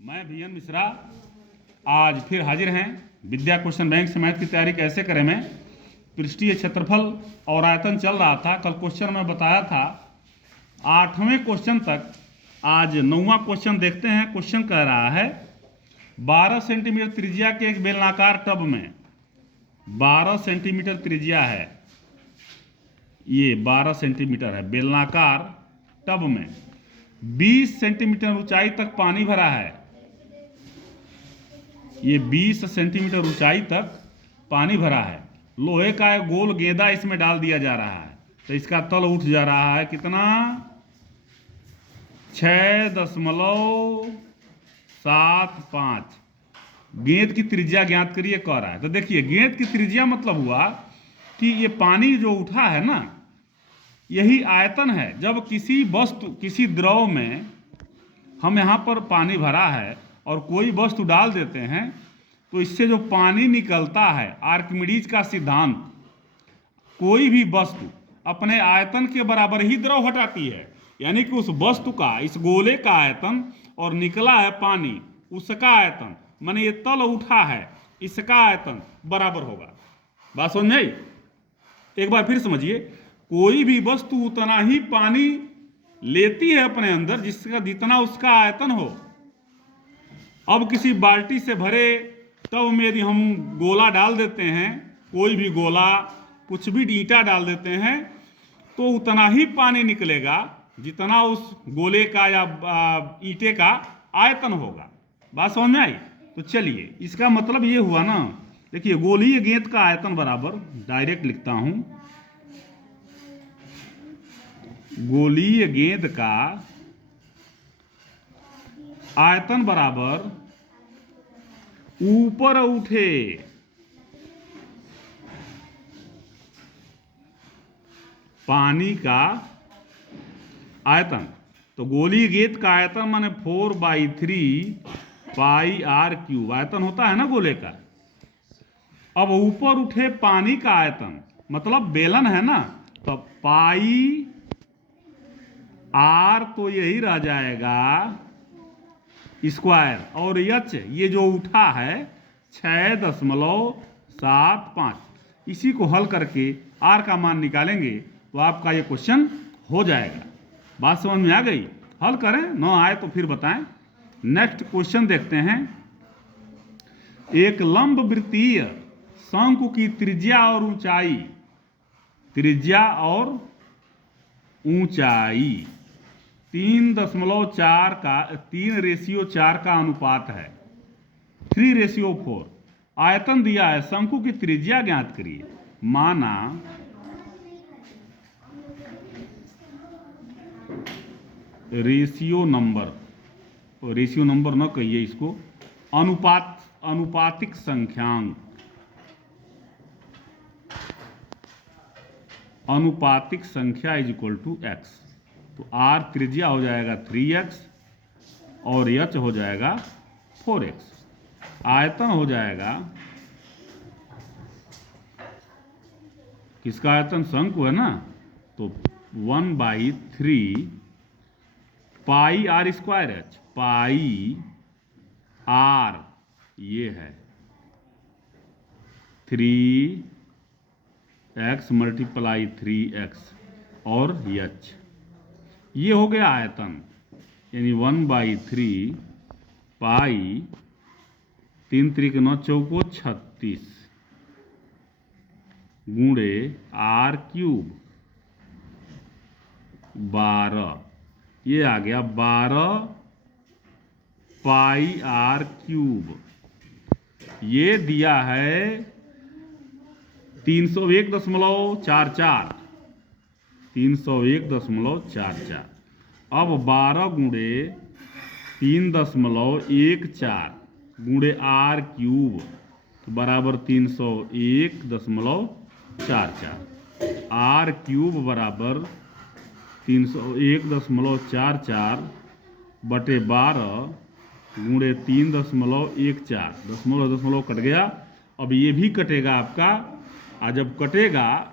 मैं VN मिश्रा आज फिर हाजिर हैं विद्या क्वेश्चन बैंक से मैथ की तैयारी कैसे करें में। पृष्ठीय क्षेत्रफल और आयतन चल रहा था। कल क्वेश्चन में बताया था 8वें क्वेश्चन तक। आज 9वां क्वेश्चन देखते हैं। क्वेश्चन कह रहा है 12 सेंटीमीटर त्रिज्या के एक बेलनाकार टब में 12 सेंटीमीटर त्रिज्या है, ये 12 सेंटीमीटर है बेलनाकार टब में 20 सेंटीमीटर ऊंचाई तक पानी भरा है। ये 20 सेंटीमीटर ऊंचाई तक पानी भरा है। लोहे का एक गोल गेंदा इसमें डाल दिया जा रहा है, तो इसका तल उठ जा रहा है कितना 6.75। गेंद की त्रिज्या ज्ञात करिए कह रहा है। तो देखिए गेंद की त्रिज्या मतलब हुआ कि ये पानी जो उठा है ना, यही आयतन है। जब किसी वस्तु किसी द्रव में हम यहाँ पर पानी भरा है और कोई वस्तु डाल देते हैं तो इससे जो पानी निकलता है, आर्किमिडीज का सिद्धांत, कोई भी वस्तु अपने आयतन के बराबर ही द्रव हटाती है। यानी कि उस वस्तु का, इस गोले का आयतन और निकला है पानी, उसका आयतन माने ये तल उठा है, इसका आयतन बराबर होगा। बात समझ में आई? एक बार फिर समझिए, कोई भी वस्तु उतना ही पानी लेती है अपने अंदर जिसका जितना उसका आयतन हो। अब किसी बाल्टी से भरे टब में यदि हम गोला डाल देते हैं, कोई भी गोला, कुछ भी ईंटा डाल देते हैं, तो उतना ही पानी निकलेगा जितना उस गोले का या ईंटे का आयतन होगा। बात समझ में आई? तो चलिए, इसका मतलब ये हुआ ना, देखिए गोलीय गेंद का आयतन बराबर, डायरेक्ट लिखता हूं, गोलीय गेंद का आयतन बराबर ऊपर उठे पानी का आयतन। तो गोलीय गेंद का आयतन माने 4/3 पाई r³ आयतन होता है ना गोले का। अब ऊपर उठे पानी का आयतन मतलब बेलन है ना, तो पाई r तो यही रह जाएगा स्क्वायर, और h ये जो उठा है 6.75। इसी को हल करके r का मान निकालेंगे तो आपका ये क्वेश्चन हो जाएगा। बात समझ में आ गई? हल करें, न आए तो फिर बताएं। नेक्स्ट क्वेश्चन देखते हैं। एक लंब वृत्तीय शंकु की त्रिज्या और ऊंचाई, त्रिज्या और ऊंचाई 3.4 का 3:4 का अनुपात है, 3:4। आयतन दिया है, शंकु की त्रिज्या ज्ञात करिए। माना रेशियो नंबर न कहिए इसको, अनुपातिक संख्यांक, अनुपातिक संख्या इज इक्वल टू x। तो r त्रिज्या हो जाएगा 3x और h हो जाएगा 4x। आयतन हो जाएगा, किसका आयतन? शंकु है ना, तो 1/3 पाई r²h, पाई r ये है 3x × 3x और h, ये हो गया आयतन। यानी 1/3 पाई 3 × 9 = 36 गुणे r³ 12, ये आ गया 12 पाई r³। ये दिया है 301.44, 301.44। अब 12 गुणे 3.14 गुणे r³ बराबर 301.44। r³ बराबर 301.44 बटे 12 गुणे 3.14, दशमलव कट गया। अब ये भी कटेगा आपका, और जब कटेगा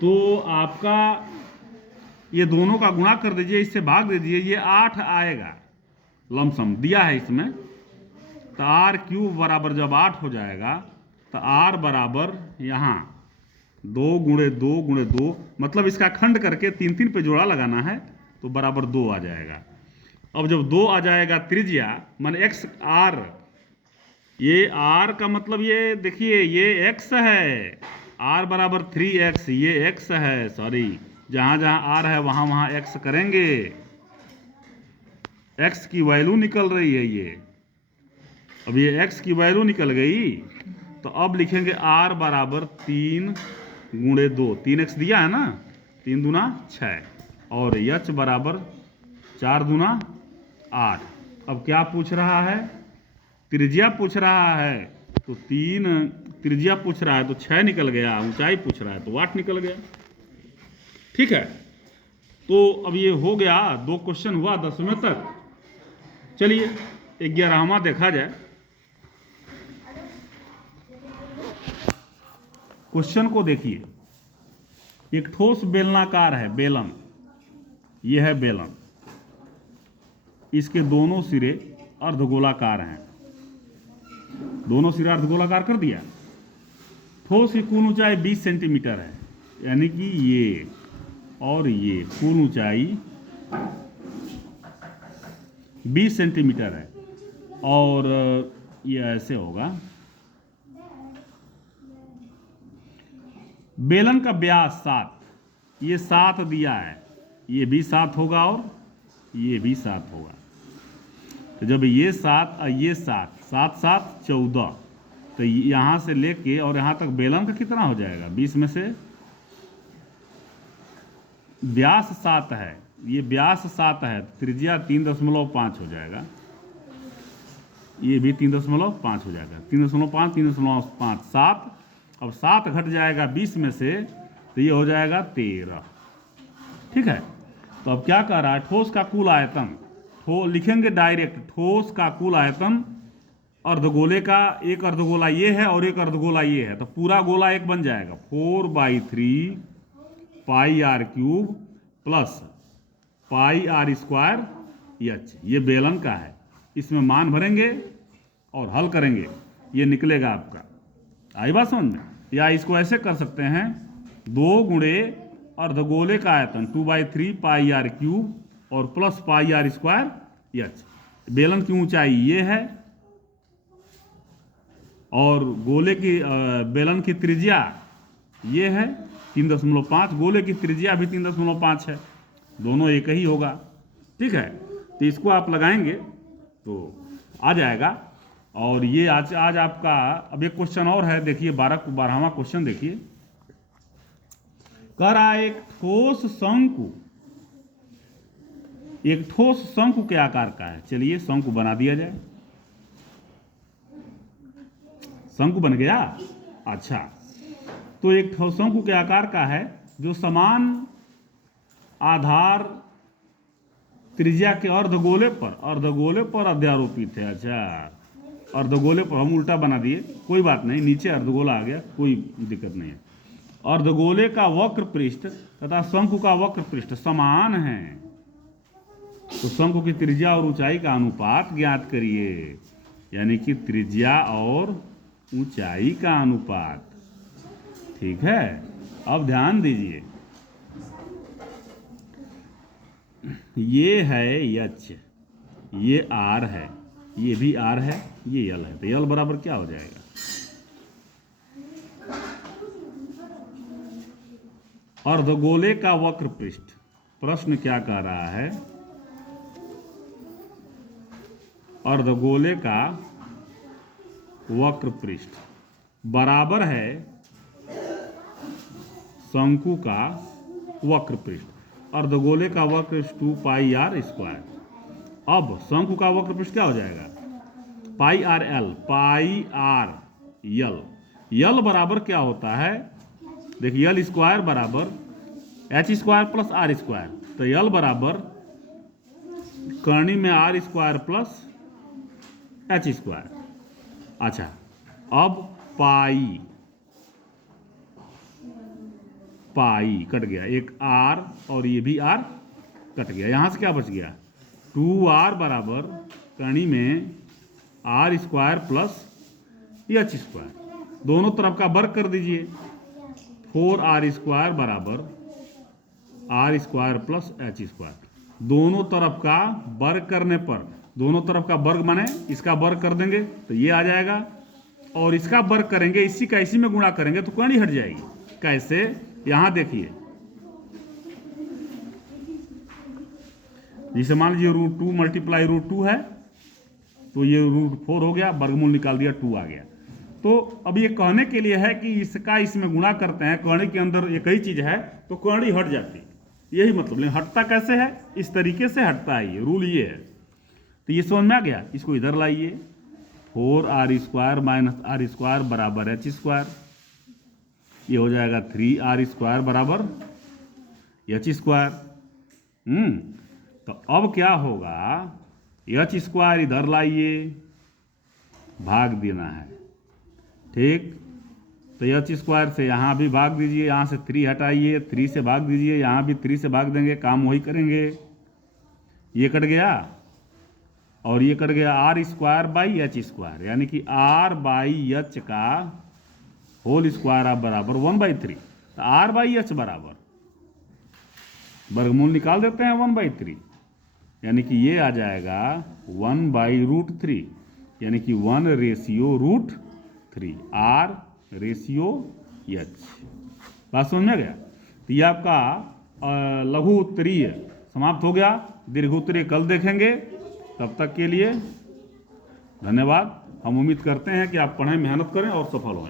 तो आपका ये दोनों का गुणा कर दीजिए, इससे भाग दीजिए, ये 8 आएगा। लमसम दिया है इसमें। तो आर क्यूब बराबर जब 8 हो जाएगा तो आर बराबर यहाँ 2 गुणे 2 गुणे 2, मतलब इसका खंड करके 3 3 पे जोड़ा लगाना है तो बराबर 2 आ जाएगा। अब जब 2 आ जाएगा त्रिज्या मान एक्स आर, ये आर का मतलब ये देखिए ये एक्स है, आर बराबर 3x, ये एक्स है, सॉरी जहां जहां आर है वहां वहां एक्स करेंगे, एक्स की वैल्यू निकल रही है ये। अब ये एक्स की वैल्यू निकल गई तो अब लिखेंगे आर बराबर 3 गुणे 2, 3x दिया है ना, 3 दूना 6, और एच बराबर 4 दूना 8। अब क्या पूछ रहा है, त्रिज्या पूछ रहा है, तो 3 त्रिज्या पूछ रहा है तो 6 निकल गया, ऊंचाई पूछ रहा है तो 8 निकल गया। ठीक है, तो अब ये हो गया, 2 क्वेश्चन हुआ 10वें तक। चलिए 11वां देखा जाए। क्वेश्चन को देखिए, एक ठोस बेलनाकार है बेलन, यह है बेलन, इसके दोनों सिरे अर्धगोलाकार हैं, दोनों सिरे अर्धगोलाकार कर दिया। ठोस की कुल ऊंचाई 20 सेंटीमीटर है, यानी कि ये और ये कुल ऊंचाई 20 सेंटीमीटर है, और ये ऐसे होगा। बेलन का व्यास 7, ये 7 दिया है, ये भी 7 होगा और ये भी 7 होगा। तो जब ये 7 और ये 7, 7 7 14, तो यहां से लेके और यहां तक बेलन का कितना हो जाएगा, 20 में से व्यास 7 है, ये व्यास 7 है, त्रिज्या 3.5 हो जाएगा, ये भी 3.5 हो जाएगा, 3.5 3.5 7। अब 7 घट जाएगा 20 में से तो ये हो जाएगा 13। ठीक है, तो अब क्या कह रहा है, ठोस का कुल आयतन, लिखेंगे डायरेक्ट, ठोस का कुल आयतन अर्धगोले का, एक अर्धगोला ये है और एक अर्धगोला ये है, तो पूरा गोला एक बन जाएगा 4/3 pi are cube plus pi are square H, ये बेलन का है। इसमें मान भरेंगे और हल करेंगे, ये निकलेगा आपका। आई बात समझ में? या इसको ऐसे कर सकते हैं, 2 गुणे अर्धगोले का आयतन 2/3 पाई आर क्यूब और plus pi are square h. बेलन की ऊंचाई ये है और गोले की बेलन की त्रिज्या ये है 3.5, गोले की त्रिज्या भी 3.5 है, दोनों एक ही होगा। ठीक है, तो इसको आप लगाएंगे तो आ जाएगा। और ये आज आपका, अब एक क्वेश्चन और है, देखिए 12वां क्वेश्चन देखिए, कह रहा है एक ठोस शंकु के आकार का है। चलिए शंकु बना दिया जाए, शंकु बन गया। अच्छा, तो एक ठोस शंकु के आकार का है जो समान आधार त्रिज्या के अर्धगोले पर अध्यारोपित है। अच्छा, अर्धगोले पर हम उल्टा बना दिए, कोई बात नहीं, नीचे अर्धगोला आ गया, कोई दिक्कत नहीं है। अर्धगोले का वक्र पृष्ठ तथा शंकु का वक्र पृष्ठ समान है, तो शंकु की त्रिज्या और ऊंचाई का अनुपात ज्ञात करिए, यानी कि त्रिज्या और ऊंचाई का अनुपात। ठीक है, अब ध्यान दीजिए, ये है एच, ये आर है, ये भी आर है, ये यल है, तो यल बराबर क्या हो जाएगा, अर्धगोले का वक्र पृष्ठ। प्रश्न क्या कह रहा है, अर्धगोले का वक्र पृष्ठ बराबर है शंकु का वक्र पृष्ठ। अर्धगोले का वक्र पृष्ठ 2 पाई आर स्क्वायर। अब शंकु का वक्र पृष्ठ क्या हो जाएगा, pi r l, pi r l. L बराबर क्या होता है, देखिए यल स्क्वायर बराबर h square plus r square, तो यल बराबर करनी में r square plus h square. अच्छा, अब पाई कट गया, एक आर और ये भी आर कट गया, यहां से क्या बच गया, 2r बराबर कणी में r square plus h square, दोनों तरफ का वर्ग कर दीजिए। 4r स्क्वायर बराबर r square plus h square, दोनों तरफ का वर्ग करने पर, दोनों तरफ का वर्ग माने इसका वर्ग कर देंगे तो ये आ जाएगा, और इसका वर्ग करेंगे इसी का इसी में गुणा करेंगे तो कणी हट जाएगी। कैसे, यहां देखिए, जिसे मान लीजिए √2 मल्टीप्लाई √2 है तो ये √4 हो गया, वर्गमूल निकाल दिया, 2 आ गया। तो अब ये कहने के लिए है कि इसका इसमें गुणा करते हैं, कणी के अंदर एक ही चीज है तो कणी हट जाती है, यही मतलब। लेकिन हटता कैसे है, इस तरीके से हटता है, ये रूल ये है। तो ये समझ में आ गया, इसको इधर लाइए, 4r square minus r square बराबर एच स्क्वायर, ये हो जाएगा 3r स्क्वायर बराबर एच स्क्वायर। तो अब क्या होगा, एच स्क्वायर इधर लाइए, भाग देना है, ठीक। तो एच स्क्वायर से यहाँ भी भाग दीजिए, यहाँ से 3 हटाइए, 3 से भाग दीजिए, यहाँ भी 3 से भाग देंगे, काम वही करेंगे। ये कट गया और ये कट गया, r square by h square, यानी कि आर बाई एच का होल स्क्वायर आप बराबर 1/3। तो आर बाई एच बराबर वर्गमूल निकाल देते हैं 1/3, यानी कि ये आ जाएगा 1/√3, यानी कि 1/√3 आर रेशियो एच। बात समझ में गया। तो ये आपका लघु उत्तरीय समाप्त हो गया, दीर्घ उत्तरीय कल देखेंगे। तब तक के लिए धन्यवाद। हम उम्मीद करते हैं कि आप पढ़ें, मेहनत करें और सफल हों।